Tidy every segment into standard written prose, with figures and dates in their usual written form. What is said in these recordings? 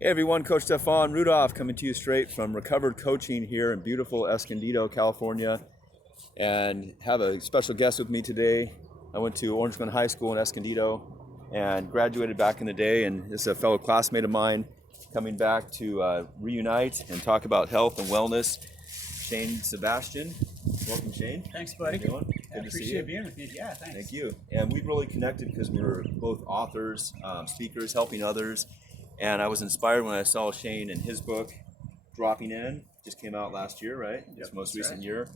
Hey everyone, Coach Stefan Rudolph coming to you straight from Recovered Coaching here in beautiful Escondido, California, and have a special guest with me today. I went to Orange Glen High School in Escondido and graduated back in the day, and this is a fellow classmate of mine coming back to reunite and talk about health and wellness. Shane Sebastian. Welcome, Shane. Thanks, buddy. How you doing? I appreciate being with you. Yeah, thanks. Thank you. And we really connected because we're both authors, speakers, helping others. And I was inspired when I saw Shane and his book, Dropping In, just came out last year, right? His most recent year.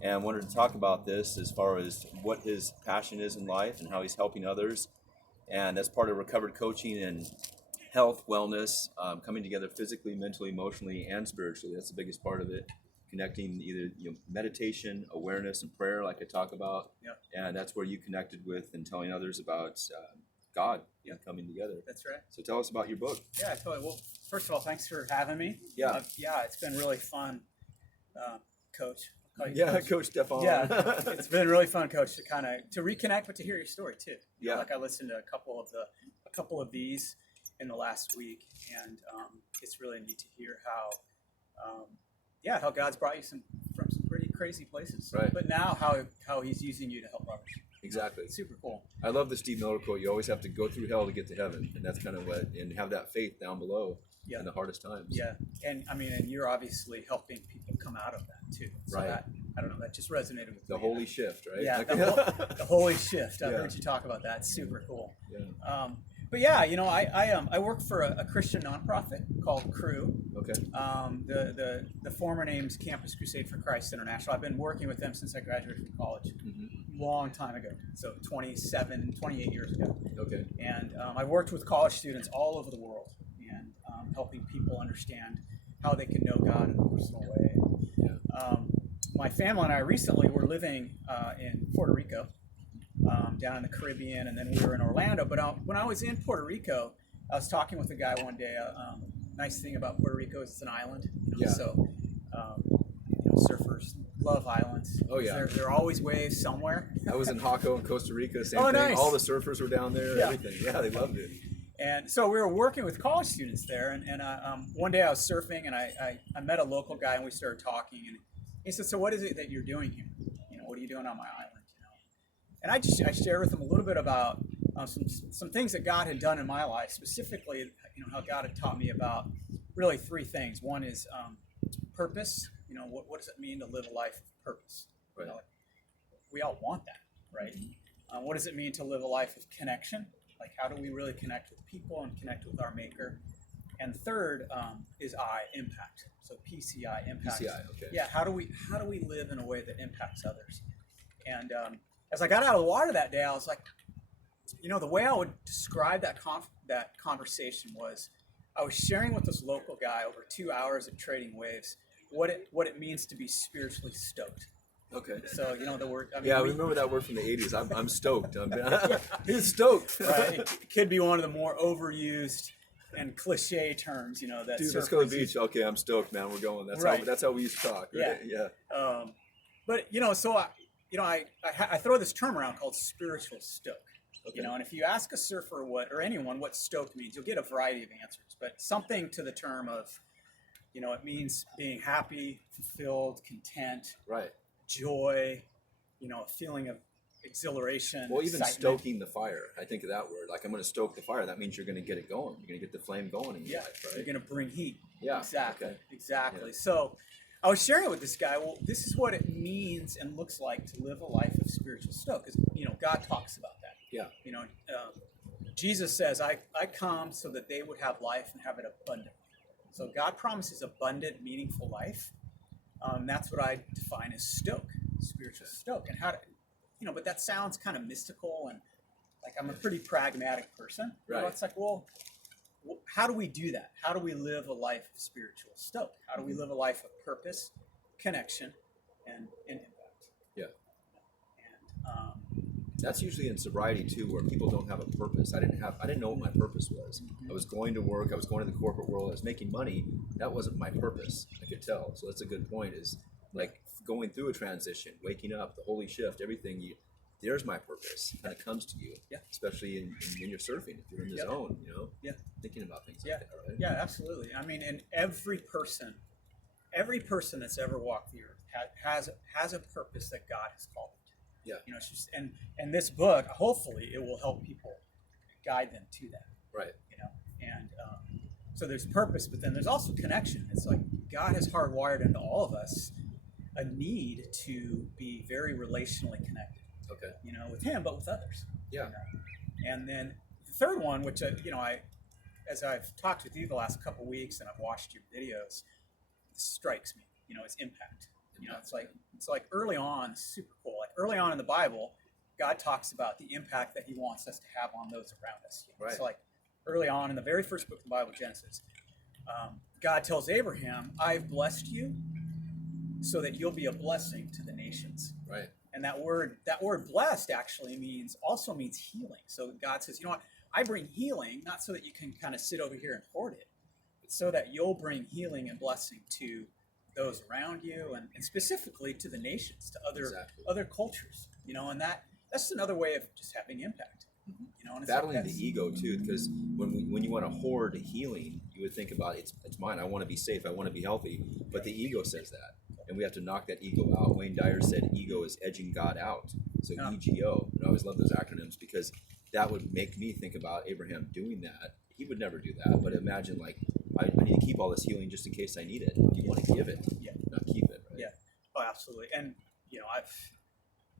And wanted to talk about this as far as what his passion is in life and how he's helping others. And that's part of recovered coaching and health, wellness, coming together physically, mentally, emotionally, and spiritually. That's the biggest part of it. Connecting either meditation, awareness, and prayer, like I talk about. Yep. And that's where you connected with and telling others about God coming together. That's right. So tell us about your book. Yeah, totally. Well, first of all, thanks for having me. Yeah. It's been really fun, Coach. Coach Stefan. Yeah, it's been really fun, Coach, to reconnect, but to hear your story too. Yeah. I listened to a couple of these in the last week, and it's really neat to hear how God's brought you from some pretty crazy places. Right. But now how He's using you to help others. Exactly. It's super cool. I love the Steve Miller quote. You always have to go through hell to get to heaven, and that's kind of what, and have that faith down below in the hardest times. Yeah, and you're obviously helping people come out of that too. So Right. That just resonated with The me. holy shift, right? Yeah, the holy shift. I've heard you talk about that. It's super cool. Yeah. But yeah, I work for a Christian nonprofit called Crew. Okay. The former name's Campus Crusade for Christ International. I've been working with them since I graduated from college, long time ago. So 28 years ago. Okay. And I worked with college students all over the world, and helping people understand how they can know God in a personal way. Yeah. My family and I recently were living in Puerto Rico, down in the Caribbean, and then we were in Orlando. But when I was in Puerto Rico, I was talking with a guy one day. Nice thing about Puerto Rico is it's an island. So surfers love islands. Oh yeah. There are always waves somewhere. I was in Jaco in Costa Rica. Same thing. Nice. All the surfers were down there. Yeah. Everything. Yeah, they loved it. And so we were working with college students there, and one day I was surfing, and I met a local guy, and we started talking, and he said, "So what is it that you're doing here? What are you doing on my island?" And I shared with him a little bit about some things that God had done in my life, specifically, how God had taught me about really three things. One is purpose. What does it mean to live a life of purpose? Right. We all want that, right? What does it mean to live a life of connection? Like, how do we really connect with people and connect with our Maker? And third is impact. So P.C.I. impact. P.C.I. Okay. Yeah. How do we live in a way that impacts others? And as I got out of the water that day, I was like, the way I would describe that conversation was, I was sharing with this local guy over 2 hours of trading waves what it means to be spiritually stoked. Okay. So the word. I remember that word from the '80s. I'm stoked. He's stoked. Right. It could be one of the more overused and cliche terms. That. Dude, let's go to the beach. Okay, I'm stoked, man. We're going. That's how we used to talk. Right? Yeah. But so I throw this term around called spiritual stoke. Okay. And if you ask a surfer or anyone what stoked means, you'll get a variety of answers. But something to the term of, it means being happy, fulfilled, content. Right. Joy, a feeling of exhilaration. Well, even excitement. stoking the fire. I think of that word. Like, I'm going to stoke the fire. That means you're going to get it going. You're going to get the flame going in your life, right? You're going to bring heat. Yeah. Exactly. Okay. Exactly. Yeah. So I was sharing it with this guy. Well, this is what it means and looks like to live a life of spiritual stoke. Because, God talks about that. Yeah. Jesus says, I come so that they would have life and have it abundantly. So God promises abundant, meaningful life. That's what I define as stoke, spiritual stoke. And but that sounds kind of mystical, and like, I'm a pretty pragmatic person. Right. It's like, well, how do we do that? How do we live a life of spiritual stoke? How do we live a life of purpose, connection, and impact? Yeah. And that's usually in sobriety too, where people don't have a purpose. I didn't know what my purpose was. I was going to work. I was going to the corporate world. I was making money. That wasn't my purpose. I could tell. So that's a good point. Is like going through a transition, waking up, the holy shift, everything. There's my purpose. Kind of comes to you. Yeah. Especially when you're surfing, if you're in the zone, thinking about things. Yeah, right? yeah, absolutely. I mean, and every person that's ever walked the earth has a purpose that God has called them to. Yeah. You know, it's just and this book, hopefully, it will help people guide them to that. Right. You know, and so there's purpose, but then there's also connection. It's like God has hardwired into all of us a need to be very relationally connected. Okay. You know, with Him, but with others. Yeah. You know? And then the third one, which you know, as I've talked with you the last couple of weeks and I've watched your videos, this strikes me. You know, it's impact. You know, it's like early on, super cool. Like early on in the Bible, God talks about the impact that He wants us to have on those around us. You know? Right. So like early on in the very first book of the Bible, Genesis, God tells Abraham, "I've blessed you so that you'll be a blessing to the nations." Right. And that word blessed actually means healing. So God says, you know what? I bring healing, not so that you can kind of sit over here and hoard it, but so that you'll bring healing and blessing to those around you and specifically to the nations, to other cultures. You know, and that's another way of just having impact. Mm-hmm. You know, and it's battling like the ego too, because when you want to hoard healing, you would think about it's mine. I want to be safe. I want to be healthy. But the ego says that. And we have to knock that ego out. Wayne Dyer said ego is edging God out. So EGO. And I always love those acronyms because that would make me think about Abraham doing that. He would never do that. But imagine like, I need to keep all this healing just in case I need it. You want to give it, not keep it. Right? Yeah. Oh, absolutely. And, you know, I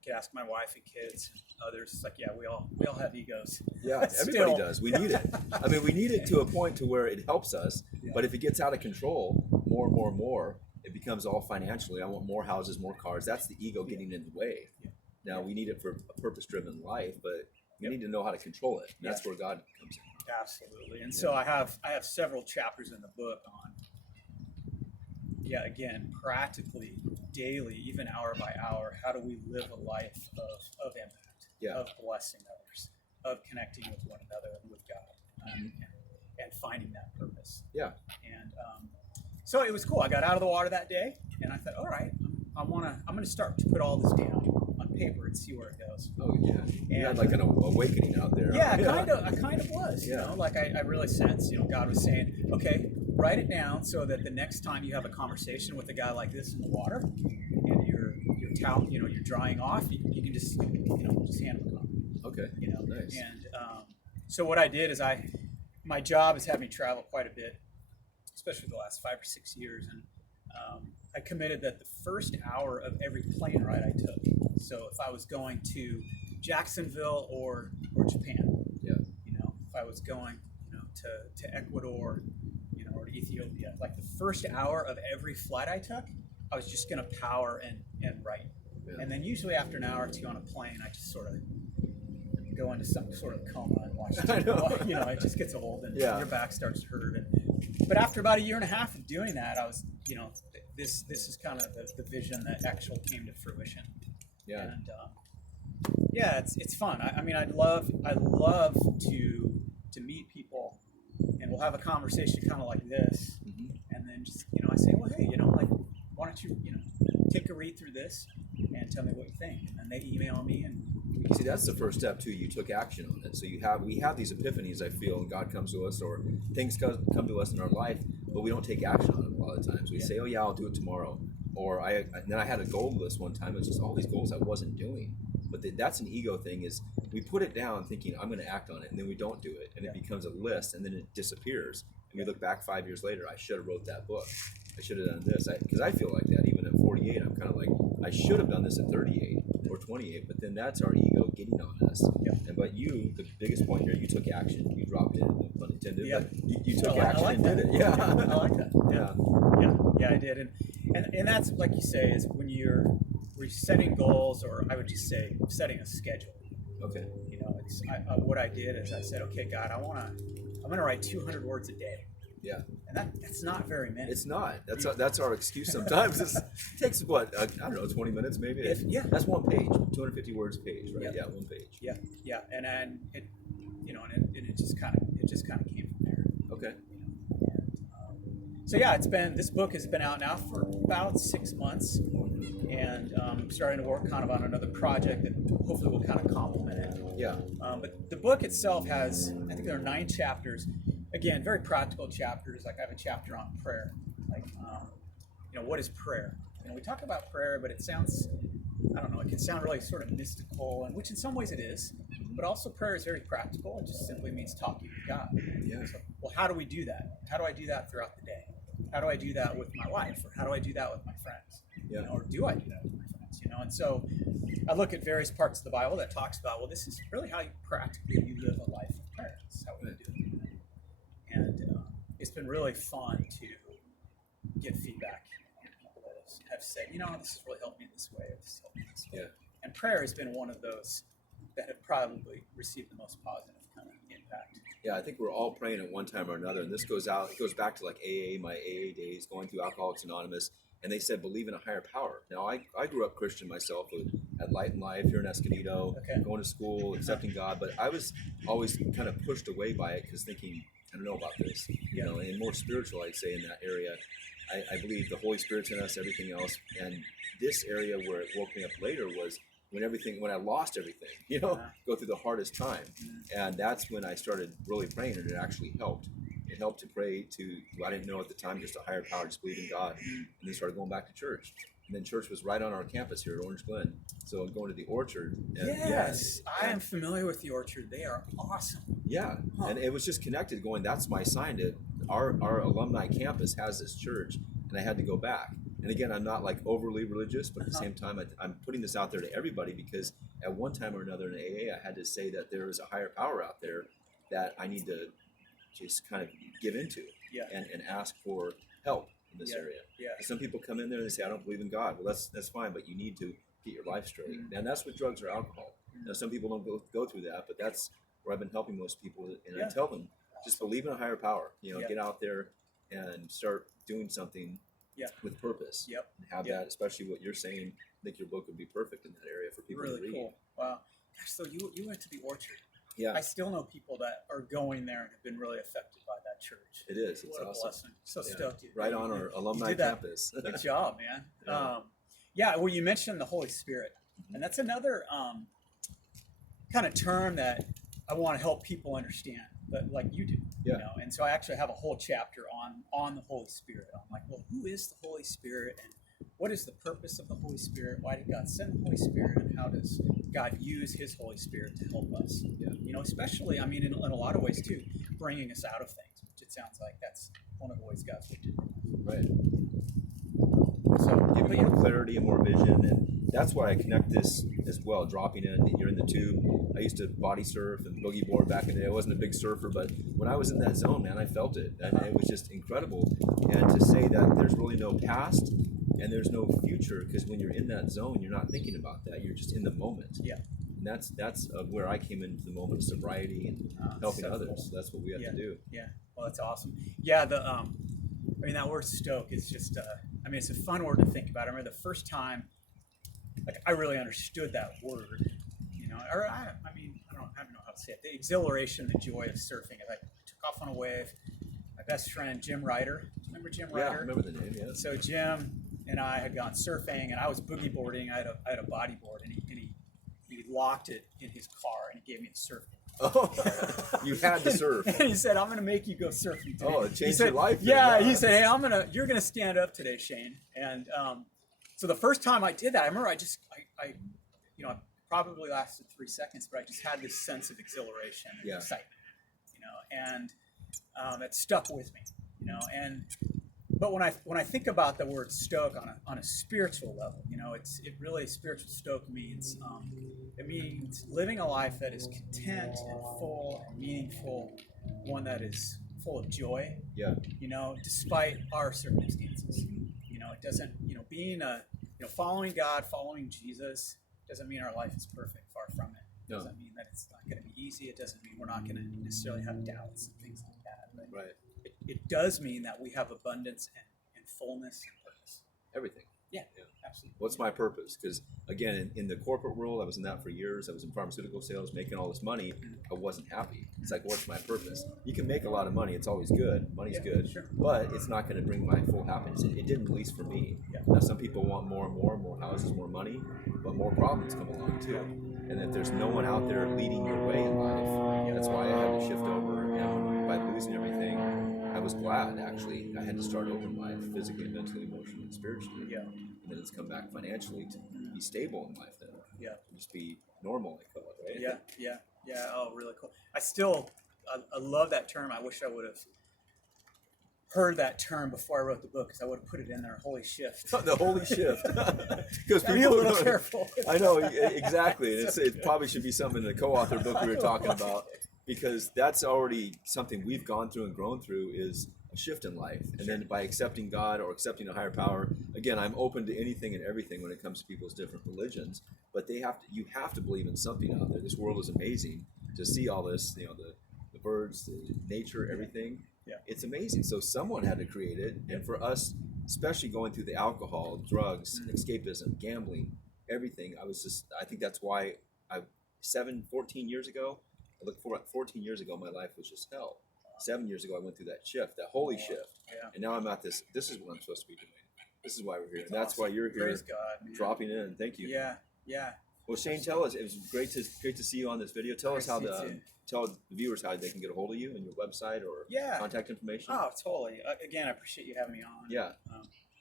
could ask my wife and kids, others. It's like, yeah, we all have egos. Yeah, everybody does. We need it. I mean, we need it to a point to where it helps us. Yeah. But if it gets out of control, more, it becomes all financially. I want more houses, more cars. That's the ego getting in the way. Yeah. Now we need it for a purpose-driven life, but we need to know how to control it. And that's where God comes in. Absolutely. And so I have several chapters in the book on, again, practically daily, even hour by hour, how do we live a life of impact, of blessing others, of connecting with one another and with God, and finding that purpose. Yeah. And so it was cool. I got out of the water that day, and I thought, all right, I'm gonna start to put all this down on paper and see where it goes. Oh yeah. You had like an awakening out there. Yeah, I kind of was. You know, like I really sensed, you know, God was saying, okay, write it down so that the next time you have a conversation with a guy like this in the water, and you're drying off, you can just hand him a copy. Okay. You know, nice. And so what I did is my job has had me travel quite a bit, especially the last 5 or 6 years, and I committed that the first hour of every plane ride I took. So if I was going to Jacksonville or Japan, you know, if I was going, you know, to Ecuador, you know, or to Ethiopia, like the first hour of every flight I took, I was just going to power and write. Yeah. And then usually after an hour or two on a plane, I just sort of go into some sort of coma and watch it. You know, it just gets old and your back starts to hurt. But after about 1.5 years of doing that, I was, you know, this is kind of the vision that actually came to fruition. Yeah. And it's fun. I mean, I'd love to meet people, and we'll have a conversation kind of like this, and then just, you know, I say, well, hey, you know, like, why don't you, you know, take a read through this and tell me what you think, and then they email me and. See, that's the first step too. You took action on it. So we have these epiphanies, I feel, and God comes to us, or things come to us in our life, but we don't take action on it a lot of times. We say, oh yeah, I'll do it tomorrow. Or then I had a goal list one time. It was just all these goals I wasn't doing. But that's an ego thing, is we put it down thinking I'm going to act on it, and then we don't do it, and it becomes a list, and then it disappears. And we look back 5 years later, I should have wrote that book. I should have done this. Because I feel like that. Even at 48, I'm kind of like, I should have done this at 38 or 28, but then that's our ego getting on us. Yeah. But you, the biggest point here, you took action. You dropped in, no pun intended, but you took action and did it. Yeah. I like that. Yeah, I did. And that's, like you say, is when we're setting goals, or I would just say setting a schedule. Okay. You know, it's what I did is I said, okay, God, I'm going to write 200 words a day. Yeah. And that's not very many. It's not. That's our excuse sometimes. It takes what, I don't know, 20 minutes maybe? That's one page, 250 words a page, right? Yeah, one page. Yeah. And it, you know, and it just kind of came from there. Okay. You know, so yeah, this book has been out now for about 6 months, and I'm starting to work kind of on another project that hopefully will kind of complement it. Yeah. But the book itself has, I think there are 9 chapters. again, very practical chapters. Like I have a chapter on prayer. Like, what is prayer? We talk about prayer, but it sounds, I don't know, it can sound really sort of mystical, and which in some ways it is. But also prayer is very practical. It just simply means talking with God. Yeah. So, well, how do we do that? How do I do that throughout the day? How do I do that with my wife? Or how do I do that with my friends? Yeah. Or do I do that with my friends? And so I look at various parts of the Bible that talks about, well, this is really how you practically live a life of prayer. This is how we do it. And it's been really fun to get feedback. People that have said, this has really helped me in this way, or this has helped me in this way. Yeah. And prayer has been one of those that have probably received the most positive kind of impact. Yeah, I think we're all praying at one time or another, and this goes back to like AA, my AA days, going through Alcoholics Anonymous, and they said believe in a higher power. Now, I grew up Christian myself at Light and Life here in Escondido, going to school, accepting God, but I was always kind of pushed away by it because thinking, I don't know about this, and more spiritual, I'd say, in that area. I believe the Holy Spirit's in us, everything else, and this area where it woke me up later was when I lost everything, go through the hardest time. And that's when I started really praying, and it actually helped. It helped to pray to, I didn't know at the time, just a higher power, just believe in God. And then started going back to church. And then church was right on our campus here at Orange Glen. So going to the Orchard. And yes, I am familiar with the Orchard. They are awesome. Yeah, and it was just connected going, that's my sign to, our alumni campus has this church, and I had to go back. And again, I'm not like overly religious, but at the same time, I'm putting this out there to everybody because at one time or another in AA, I had to say that there is a higher power out there that I need to just kind of give into and ask for help in this area. Yeah. Some people come in there and they say, I don't believe in God. Well, that's fine, but you need to get your life straight. And that's what drugs or alcohol. Now, some people don't go through that, but that's where I've been helping most people. And I tell them, just believe in a higher power. Get out there and start doing something with purpose. And have that, especially what you're saying. I think your book would be perfect in that area for people to read. Really cool. Wow. Gosh, so you went to the Orchard. Yeah. I still know people that are going there and have been really affected by that church. It is. It's what awesome. A blessing. So stoked. Right on our alumni campus. Good job, man. Yeah. Well, you mentioned the Holy Spirit. And that's another kind of term that I want to help people understand, but like you do. And so I actually have a whole chapter on the Holy Spirit. I'm like, well, who is the Holy Spirit, and what is the purpose of the Holy Spirit? Why did God send the Holy Spirit, and how does God use His Holy Spirit to help us? Especially, in a lot of ways too, bringing us out of things, which it sounds like that's one of the ways God's worked. Right. So giving more clarity and more vision, and that's why I connect this as well. Dropping in, you're in the tube. I used to body surf and boogie board back in the day. I wasn't a big surfer, but when I was in that zone, man, I felt it, and it was just incredible. And to say that there's really no past and there's no future, because when you're in that zone, you're not thinking about that. You're just in the moment. Yeah. And that's where I came into the moment of sobriety and helping others. Cool. That's what we have to do. Yeah. Well, that's awesome. Yeah. That word stoke is just, it's a fun word to think about. I remember the first time, I really understood that word, or I don't know how to say it. The exhilaration, the joy of surfing. I took off on a wave. My best friend, Jim Ryder. Do you remember Jim Ryder? Yeah, I remember the name, yeah. So Jim and I had gone surfing, and I was boogie boarding. I had a bodyboard, and he locked it in his car, and he gave me the surfboard. Oh, you had to surf. And he said, I'm going to make you go surfing today. Oh, it changed your life. Yeah, he said, hey, you're going to stand up today, Shane. And so the first time I did that, I remember I probably lasted 3 seconds, but I just had this sense of exhilaration and excitement, and it stuck with me, but when I think about the word stoke on a spiritual level, it really, spiritual stoke means it means living a life that is content and full and meaningful, one that is full of joy. Yeah. Despite our circumstances. It doesn't. Being following God, following Jesus doesn't mean our life is perfect. Far from it. It doesn't mean that it's not going to be easy. It doesn't mean we're not going to necessarily have doubts and things like that. But right. It does mean that we have abundance and fullness and purpose. Everything. Yeah, absolutely. What's my purpose? Because again, in the corporate world, I was in that for years. I was in pharmaceutical sales, making all this money. I wasn't happy. It's like, what's my purpose? You can make a lot of money. It's always good. Money's good. Sure. But it's not going to bring my full happiness. It didn't, at least for me. Yeah. Now, some people want more and more houses, more money, but more problems come along too. And if there's no one out there leading your way in life, that's why I had to shift over. And by losing everything, was glad, actually. I had to start over in life, physically, mentally, emotionally, and spiritually. Yeah. And then it's come back financially to be stable in life then. Yeah. Just be normal, I call it, right? Yeah. Oh, really cool. I love that term. I wish I would have heard that term before I wrote the book, because I would have put it in there. Holy shift. The holy shift. Because Be a little careful. I know, exactly. And it probably should be something in the co-author book we were talking about, because that's already something we've gone through and grown through, is a shift in life. And then by accepting God or accepting a higher power, again, I'm open to anything and everything when it comes to people's different religions, but you have to believe in something out there. This world is amazing to see all this, the birds, the nature, everything. Yeah. It's amazing. So someone had to create it. And for us, especially going through the alcohol, drugs, escapism, gambling, everything, I think that's why 14 years ago, I look forward, 14 years ago, my life was just hell. 7 years ago, I went through that shift, that holy shift. Yeah. And now I'm at this is what I'm supposed to be doing. This is why we're here. And that's why you're here. Praise God, man. Dropping in. Thank you. Yeah. Well, Shane, tell us, it was great to see you on this video. Tell us tell the viewers how they can get a hold of you and your website or contact information. Oh, totally. Again, I appreciate you having me on. Yeah.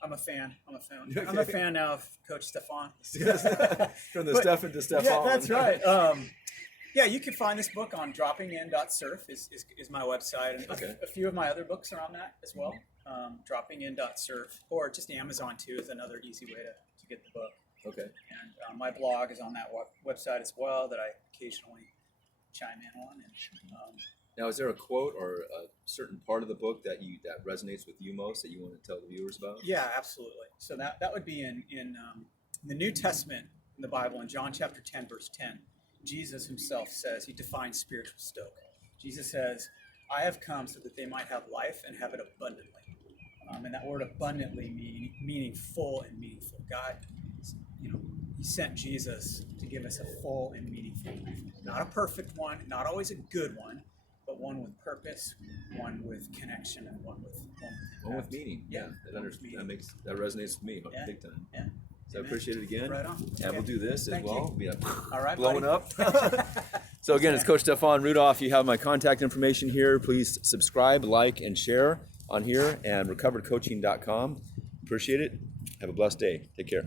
I'm a fan. I'm a fan now of Coach Stefan. From the Stefan to Stefan. Yeah, that's right. You can find this book on droppingin.surf is my website. And a few of my other books are on that as well. Droppingin.surf, or just Amazon too is another easy way to get the book. Okay. And my blog is on that website as well, that I occasionally chime in on. And now, is there a quote or a certain part of the book that resonates with you most that you want to tell the viewers about? Yeah, absolutely. So that would be in the New Testament in the Bible, in John chapter 10, verse 10. Jesus himself says, he defines spiritual stoke. Jesus says, I have come so that they might have life and have it abundantly. And that word abundantly meaning full and meaningful. God, he sent Jesus to give us a full and meaningful life. Not a perfect one, not always a good one, but one with purpose, one with connection, and one with meaning. Yeah. That resonates with me big time. Yeah. So I appreciate it again. Right on. And we'll do this as well. You. Yeah. All right, blowing buddy. up. So again, it's Coach Stefan Rudolph. You have my contact information here. Please subscribe, like, and share on here, and recoveredcoaching.com. Appreciate it. Have a blessed day. Take care.